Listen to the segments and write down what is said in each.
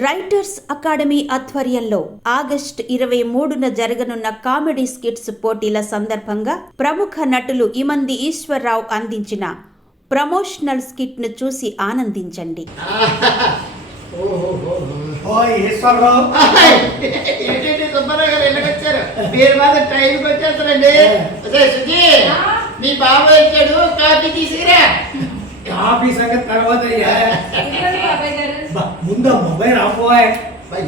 Writers academy ఆధ్వర్యంలో August 23న జరగనున్న comedy skits పోటీల సందర్భంగా ప్రముఖ నటులు ఇమంది ఈశ్వర్రావు అందించిన ప్రమోషనల్ స్కిట్ ను చూసి ఆనందించండి. కాఫీ సంగతి తర్వాత ముందు మొబైల్ ఆపోయ్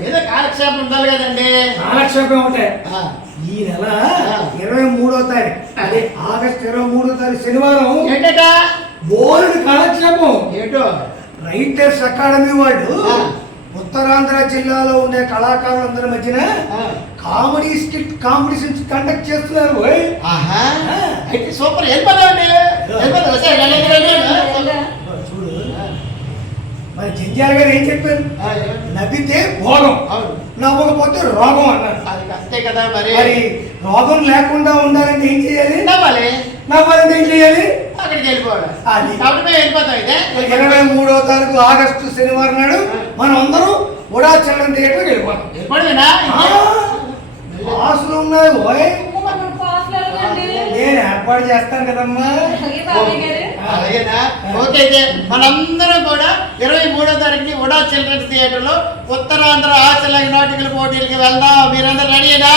ఏదో కాలక్షేపం ఉండాలి కదండి. కాలక్షేపం ఉంటాయి. ఈ నెల 23వ తారీఖు అదే ఆగస్టు 23వ తారీఖు శనివారం ఏంటట బోర్డు కాలక్షేపం ఏంటో రైటర్స్ అకాడమీ వాళ్ళు ఉత్తరాంధ్ర జిల్లాలో ఉండే కళాకారులందరి మధ్యన కామెడీ స్కిట్ కాంపిటీషన్స్ కండక్ట్ చేస్తున్నారు. అయితే సూపర్ వెళ్ళిపోతామండి. చూడు మరి జంజాల్ గారు ఏం చెప్పారు? నవ్వితే భోగం, నవ్వకపోతే రోగం అన్నారు. అది అంతే కదా. మరి రోగం లేకుండా ఉండాలంటే ఏం చేయాలి? నవ్వాలి. నవ్వాలంటే ఏం చేయాలి? అక్కడికి వెళ్ళిపోవాలి. అది కాబట్టి మేము వెళ్ళిపోతాం. అయితే 23వ తారీఖు ఆగస్టు శనివారం నాడు మనం అందరూ ఉడాచలం థియేటర్కి వెళ్ళిపోతాం. వెళ్ళిపోవడమేనా? క్లాసులు ఉన్నాయి ఓయ్, నేను ఏర్పాటు చేస్తాను కదమ్మా. అలాగేనా? ఓకే. అయితే మనందరం కూడా 23వ తారీఖుని ఉడా చిల్డ్రన్స్ థియేటర్ లో ఉత్తరాంధ్ర హాస్య నాటికల పోటీలకి వెళ్దాం. మీరందరూ రెడీనా?